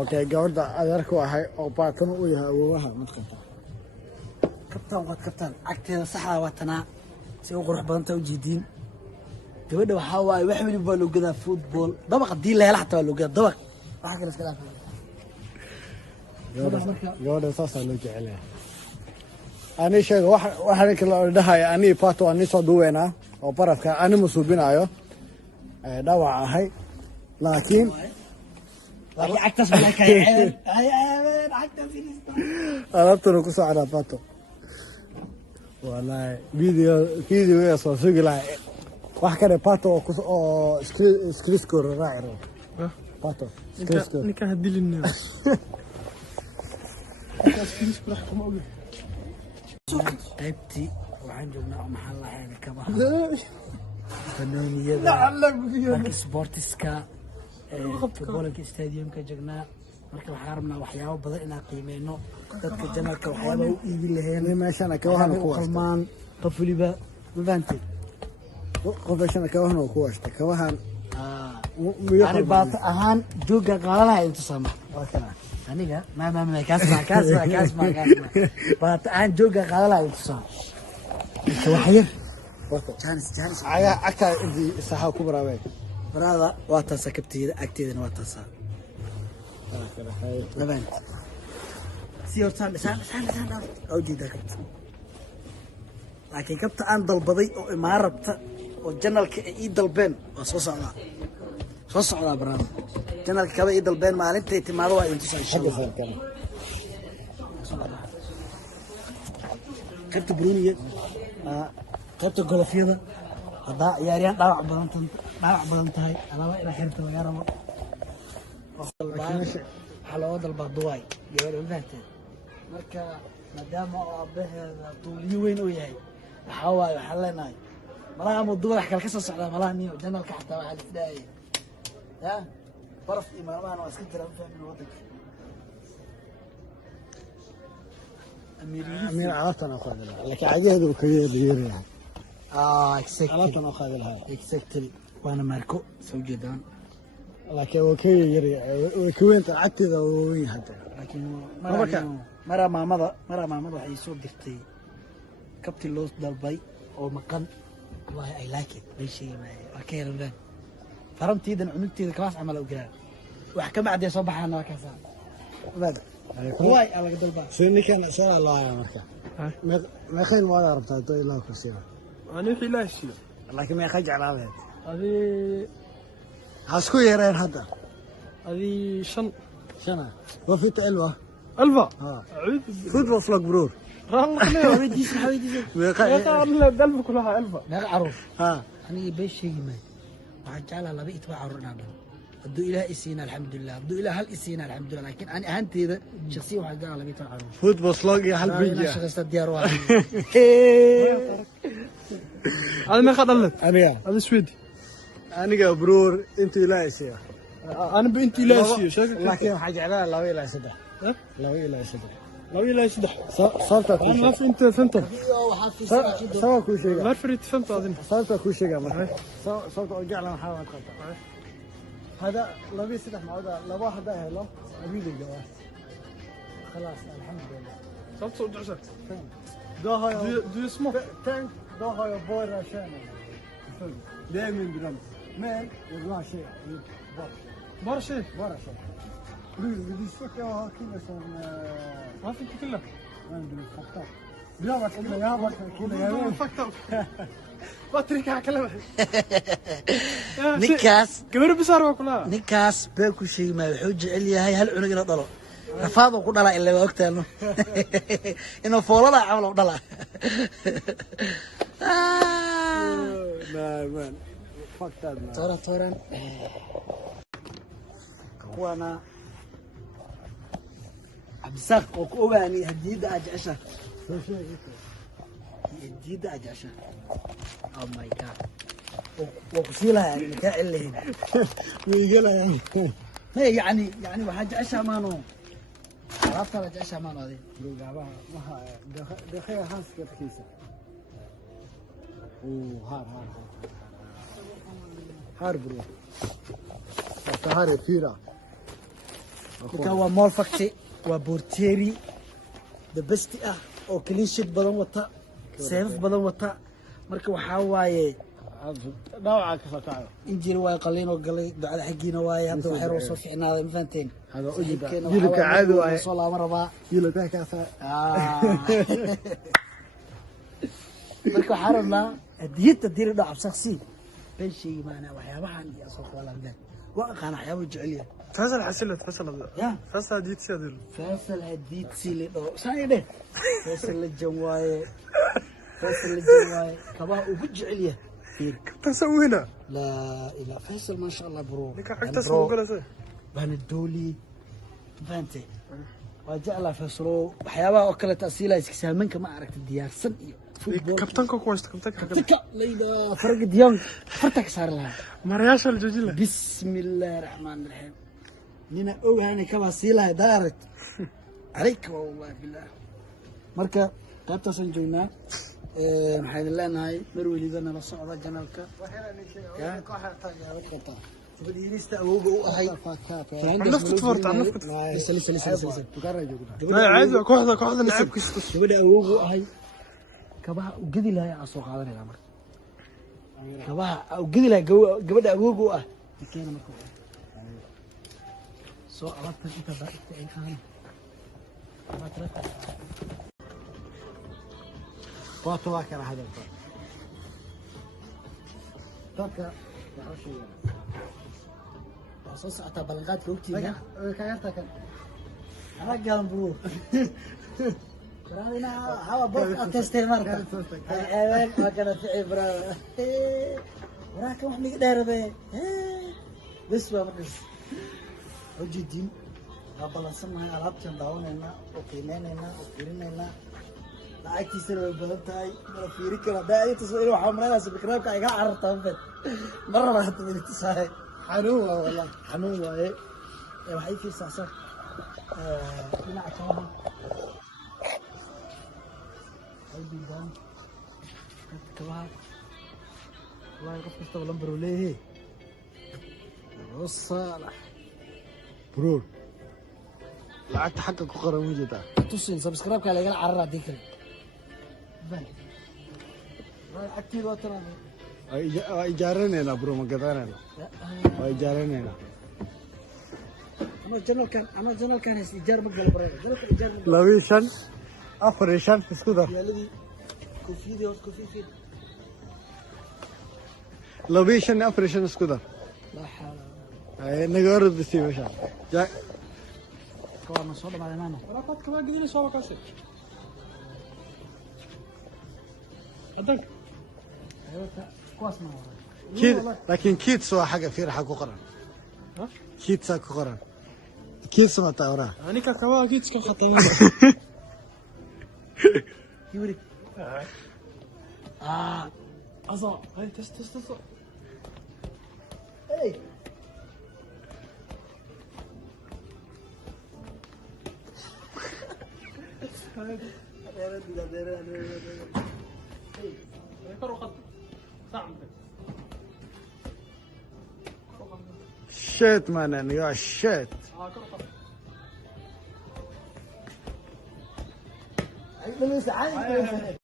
اوكي gabadha adeerku ahay oo baatan u yahay awoowaha mid qabta kabtaan waad kabtaan cagteeda saxda waa tanaa si u qurux badan tahay u jeediin gabadha waxaa waaye wax waliba waa loo gadaa football dabaq haddii la hela xataa waa loo gadaa dabaq waxa kale iska dhaafay gabadha saasaa loo jecel yahay ani sheega waxa ninka la dhahay ani paato ani soo duweena oo barafka ani musuubinayo dhaawac ahay laakiin عكتس بالك هاي عكتس أردت كوسا على باتو والله فيديو يا صوصي لا واحد كده باتو كوسا أو سكريسكور راعي باتو سكريسكور نك هدي للناس سكريسكور راح كم أقول تعبتي وعن جبنا محل هذا كمان فنانية لا سبورتسكا futboolka stadiumka joognaa marka waxaan rabnaa waxyaabo badan inaan qiimeyno dadka janalka waxyaabo u iibin laheen meeshana ka waxaan ku qalmaan qof waliba mafahanti qof meeshana ka waxaan ku washta ka waxaan ani baat ahaan jooga qaadanahay inta sama aniga ma kaas baat ahaan jooga qaadanahay inta sama waxyar jaanis aya aka intii saxa ku baraabay برادا واتاسا كبتيدا اكتيدا واتاسا لبنت سيور سان اوجي دا كبت لكن كبت ان دلبدي او امارته او جنالك اي دلبين سو سودا برادا جنالك كبا اي دلبين مالنتي تيمادو وا انت ان شاء الله كبت برونيه كبت غولفيدا هذا ياريان داوع بدن tahay alaba ila xirta laga rabo xaloo dalba duway gabadha fahanteen marka maadaama aabaheeda tuuliyo weyn uu yahay waxa waaye waxa leenahay malaha muddo wax kale ka soo socda malaha niyo janalka xataa waxa la isdhaayay ya baraf imaamahan waa iska jira fahmin wadanka أمير عرفتنا أخذ لها لكن عجيب وكبير ديرها exactly عرفتنا أخذ لها exactly وأنا ماركو سوي جدان لكن وكبير يري وكوين طلعت ذا وين حتى لكن مرة ما مضى يسوق دفتي كبت اللوز دالبي أو مكان والله I like it بشيء ما أكير الآن فرمتي إذا عنتي إذا كلاس عمل أوجرا وحكم بعد يصبح أنا كذا وبعد هواي على قد الباب سني كان سأل الله يا مركا ما خير ما عرفت هذا إلا كسيرة أنا في لا شيء لكن ما يخرج على هذا هذه عسكو يرين هذا هذه شنا وفي تلوة ألفا عود فوت وصلك برور حبيبي يا دلب كلها ألفا ما أعرف أنا بيش شيء ما وحجال الله بيت وعرنا الدو إله إسينا الحمد لله الدو إله هل إسينا الحمد لله لكن أنا أنت إذا شخصية وحجال الله بيت وعرنا فوت وصلك يا هل بيجي شخص الديار واحد هذا ما خدلت أنا هذا سويدي أنا برور أنت لا شيء أنا بنتي لا شيء لكن حاجة على لا إله سده لا إله سده لو يلا يسدح صارت كل أنا شيء أنت فهمت سوى كل شيء ما فريت فهمت هذا صارت كل شيء ما صارت أرجع لنا حاول أتقطع هذا لا بيسدح مع هذا لا واحد ده له أبيد الجواز خلاص الحمد لله صوت صوت عشان ده هاي دو اسمه تانك ده هاي بور عشان ده من برام من يطلع شيء برا شيء برا شيء بدي السكة كذا صار ما في كله ما ندري فكر لا بس كذا يا بس كذا يا فكر ما تريك كلامه نكاس كبر بصار كلها نكاس بيكو شيء ما يحوج عليا هاي هل عنق ضلوا رفاضه كل لا إلا وقت إنه فولا عملوا ضلا ما فكر تورا وانا عبساق وكوباني هديدة أجعشة هديدة أجعشة أو ماي جاد وكسيلها يعني مكاء اللي هنا ويقولها يعني وحاجة عشا مانو عرفت ولا عشا مانو هذه ما دخل هانس كيسة هار برو هار فيرا ninkan waa mall factory waa borteri the best ah oo clean sheet badan wata seef badan wata marka waxaa waaye dhaawaca ka sakacayo injir waa qaliin oo galay ducada xagiina waaye hadda waxay roo soo fiicnaaday ma fahanteen hada u jida hilibka caadi waaye soo laama rabaa hilibka ka saa marka waxaan rabnaa hadiyada diri dhac shakhsi been sheegi maana waxyaabahan iyo soo qaadan waa aqaan waxyaabo jecel yahay فيصل حسلت فيصل يا فيصل هديت سيدل فيصل هديت سيلي دو سايده فيصل الجواي فيصل الجواي كباه وبجعليه فير تسوي هنا لا اله فيصل ما شاء الله برو لك حق تسوي كل بان الدولي فهمتي وجعل فيصلو وحيابها وكله تاصيله اسكسامنك ما عرفت الديار سن كابتنكو كويس كابتنك ليدا فرق ديون فرتك صار لها مرياش الجوجيله بسم الله الرحمن الرحيم نينا اوهاني كما سيلها دارت عليك والله بالله marka qaybtaasan joognaa maxay leenahay mar waliidana la socda janalka gabadhiista awowga u ahay نفط فرط عن نفط gabadha عادي كوحده نعب كشكش awowga u ahay kabaha u gedi lahay aan soo qaadanayna marka kabaha u gedi lahay gabadha awowga u ah keena marka soo alabta inta baaqta ay qaadaan Foto waa kala hadalka. Dadka soo socota ballanqaadka ogtiina ka yarta kan. raggan bro raadina hawa bor atestay marka ay ma kana ficil bro waraaka wax niga dheerade bes waa markas wajidin ballansannahay alaabtan daawanayna oo qiimeynayna oo fiirinayna lacagtiisana way badan tahay mala fiiri kara daa'ita soo inuu xamraynaysa bikraabka ay ka carartaa mafad marna hadda militisahay Xanuun waa wallah. xanuun waaye waxay fiirsaasa dhinaca kalaha ay diidaan kabaha wallahi qof kastaba lambar uu leeyahay وصالح Bro. Lacagta xagga ku qoran wajida. tusin subscribe ka laga carara hadii kale bal lacagtii tara Ay ijaaranayna bro ma gadanayna. Ay ijaaranayna. أنا جنرال كان إيجار مقبل برا إيجار مقبل Lawishan afarishan isku dar. يا الذي كوفي دي كوفي في Lawishan afarishan isku dar. لا حول Ay naga ordisi meesha. Ja كوا مصور مع ماما رافض كمان قديني صوبك كاسي قدك كواس ما kid laakiin kids waa xagga fiir xag ku qoran. ها Kids ku qoran. Kids ma taawra. يعني كاكاوا اكيد كان خطأ يوري أصلا هاي تست إيه Shit man, you are shit. عيب لسه عايز